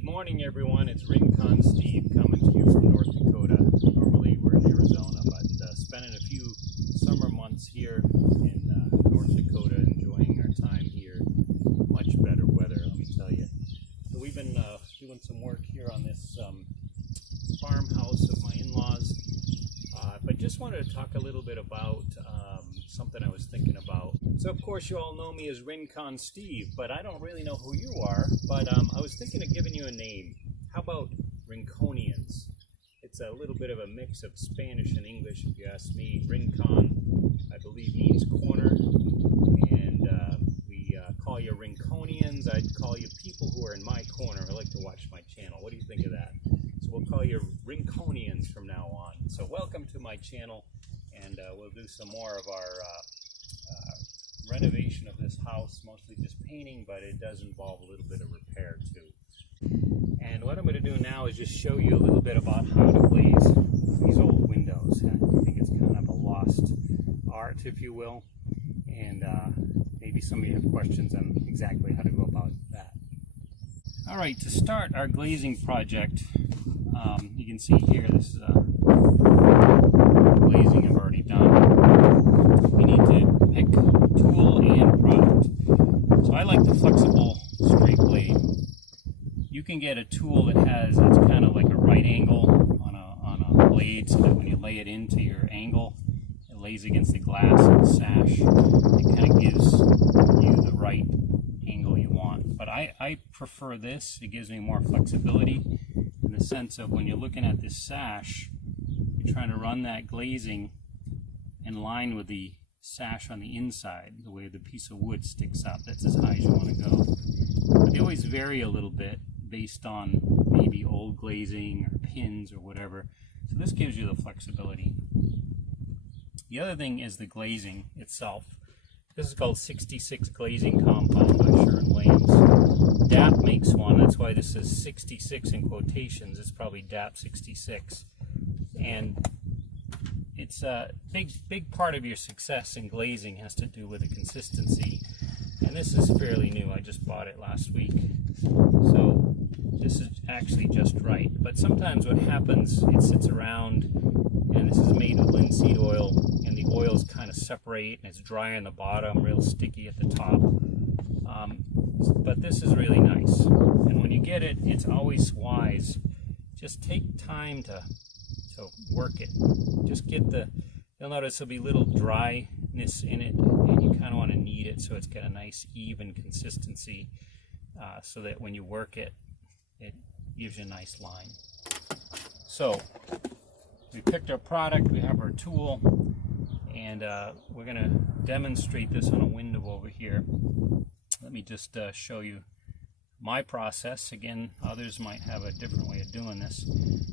Good morning, everyone. It's Rincon Steve coming to you from North Dakota. Normally we're in Arizona, but spending a few summer months here in North Dakota, enjoying our time here. Much better weather, let me tell you. So we've been doing some work here on this farmhouse of my in-laws, but just wanted to talk a little bit about something I was thinking about. So of course you all know me as Rincon Steve, but I don't really know who you are. But I was thinking of giving you a name. How about Rinconians? It's a little bit of a mix of Spanish and English, if you ask me. Rincon, I believe, means corner, and we call you Rinconians. I'd call you people who are in my corner who like to watch my channel. What do you think of that? So we'll call you Rinconians from now on. So welcome to my channel, and we'll do some more of our renovation of this house, mostly just painting, but it does involve a little bit of repair too. And what I'm going to do now is just show you a little bit about how to glaze these old windows. I think it's kind of a lost art, if you will, and maybe some of you have questions on exactly how to go about that. Alright, to start our glazing project, you can see here this is glazing I've already done. We need to pick tool and product. So I like the flexible straight blade. You can get a tool that has, it's kind of like a right angle on a blade, so that when you lay it into your angle, it lays against the glass and the sash. It kind of gives you the right angle you want. But I prefer this. It gives me more flexibility in the sense of when you're looking at this sash, you're trying to run that glazing in line with the sash on the inside, the way the piece of wood sticks up. That's as high as you want to go. But they always vary a little bit based on maybe old glazing or pins or whatever. So this gives you the flexibility. The other thing is the glazing itself. This is called 66 glazing compound by Sherwin-Williams. DAP makes one, that's why this says 66 in quotations. It's probably DAP 66. And it's a big part of your success in glazing has to do with the consistency. And this is fairly new. I just bought it last week. So this is actually just right. But sometimes what happens, it sits around, and this is made with linseed oil, and the oils kind of separate, and it's dry on the bottom, real sticky at the top. But this is really nice. And when you get it, it's always wise. Just take time to work it. Just get you'll notice there'll be little dryness in it, and you kind of want to knead it so it's got a nice even consistency, so that when you work it, it gives you a nice line. So we picked our product, we have our tool, and we're going to demonstrate this on a window over here. Let me just show you my process. Again, others might have a different way of doing this.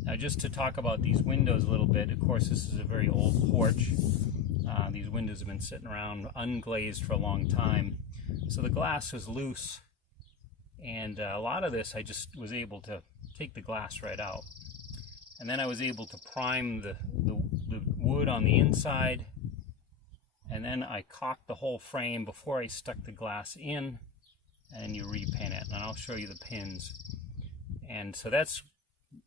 Now, just to talk about these windows a little bit, of course this is a very old porch. These windows have been sitting around unglazed for a long time, so the glass was loose, and a lot of this I just was able to take the glass right out, and then I was able to prime the wood on the inside, and then I caulked the whole frame before I stuck the glass in, and you repaint it, and I'll show you the pins. And so that's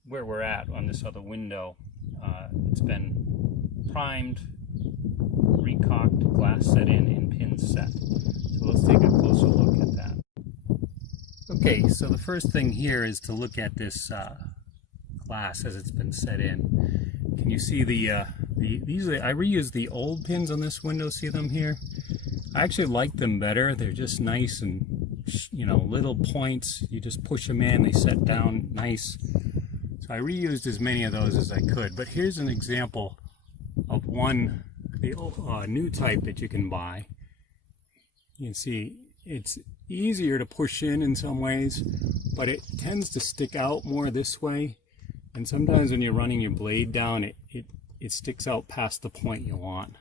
where we're at on this other window. It's been primed, recaulked, glass set in, and pins set. So let's take a closer look at that. Okay, so the first thing here is to look at this glass as it's been set in. Can you see usually I reuse the old pins on this window, see them here? I actually like them better. They're just nice and, you know, little points. You just push them in, they set down nice. So I reused as many of those as I could. But here's an example of one, the new type that you can buy. You can see it's easier to push in some ways, but it tends to stick out more this way. And sometimes when you're running your blade down, it sticks out past the point you want.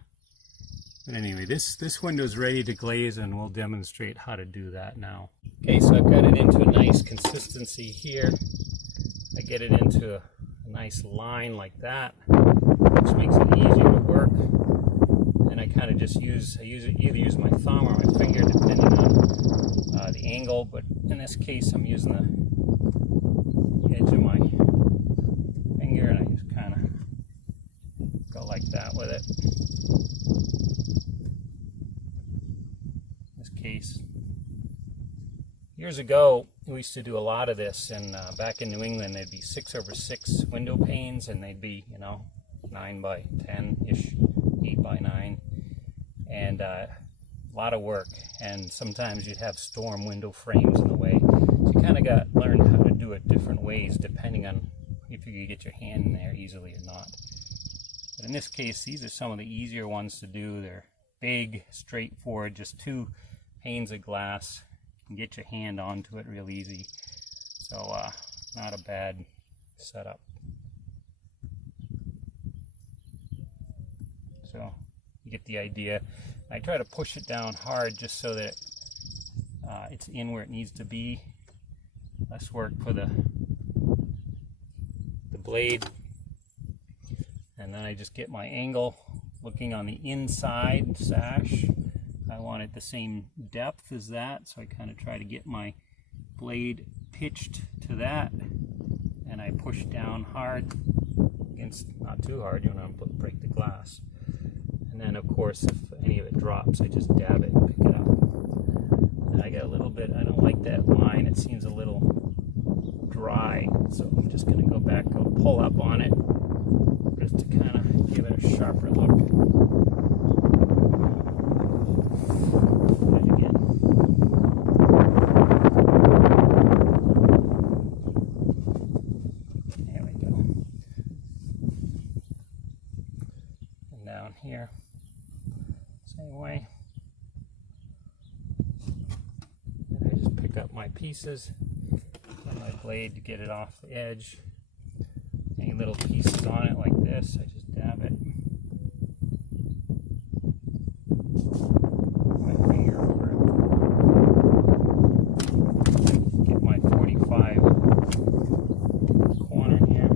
But anyway, this window is ready to glaze, and we'll demonstrate how to do that now. Okay, so I've got it into a nice consistency here. I get it into a nice line like that, which makes it easier to work. And I kind of just either use my thumb or my finger, depending on the angle. But in this case, I'm using the like that with it. This case. Years ago, we used to do a lot of this, and back in New England, there'd be 6/6 window panes, and they'd be, 9 by 10-ish, 8 by 9, and a lot of work. And sometimes you'd have storm window frames in the way. So you kind of learned how to do it different ways, depending on if you could get your hand in there easily or not. But in this case, these are some of the easier ones to do. They're big, straightforward, just 2 panes of glass. You can get your hand onto it real easy. So not a bad setup. So you get the idea. I try to push it down hard just so that it's in where it needs to be. Less work for the blade. And then I just get my angle looking on the inside sash. I want it the same depth as that, so I kind of try to get my blade pitched to that, and I push down hard against, not too hard, you don't want to break the glass. And then of course if any of it drops, I just dab it and pick it up. And I got a little bit, I don't like that line, it seems a little dry, so I'm just going to go back, pull up on it, just to kind of give it a sharper look. Down here, same way. And I just pick up my pieces on my blade to get it off the edge. Any little pieces on it like this, I just dab it. My finger over it. Get my 45 corner here.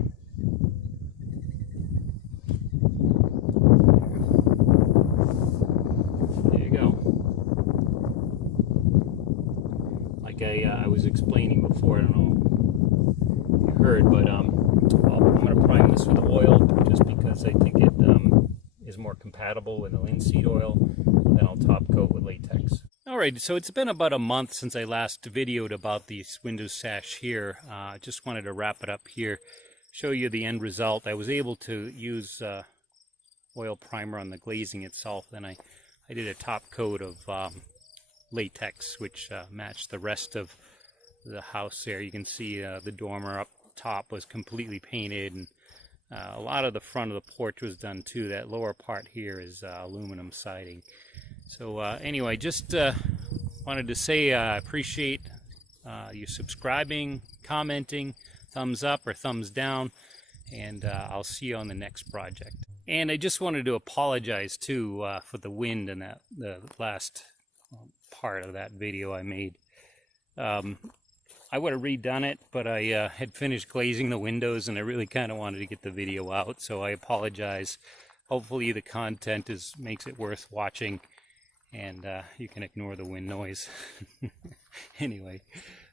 I was explaining before, I don't know if you heard, but I'm going to prime this with oil just because I think it is more compatible with the linseed oil. Then I'll top coat with latex. Alright, so it's been about a month since I last videoed about the window sash here. Just wanted to wrap it up here, show you the end result. I was able to use oil primer on the glazing itself, then I did a top coat of latex, which matched the rest of the house there. You can see the dormer up top was completely painted, and a lot of the front of the porch was done too. That lower part here is aluminum siding. So anyway, just wanted to say I appreciate you subscribing, commenting, thumbs up or thumbs down, and I'll see you on the next project. And I just wanted to apologize too for the wind in the last part of that video I made. I would have redone it, but I had finished glazing the windows and I really kind of wanted to get the video out, so I apologize. Hopefully the content makes it worth watching, and you can ignore the wind noise. Anyway,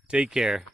take care.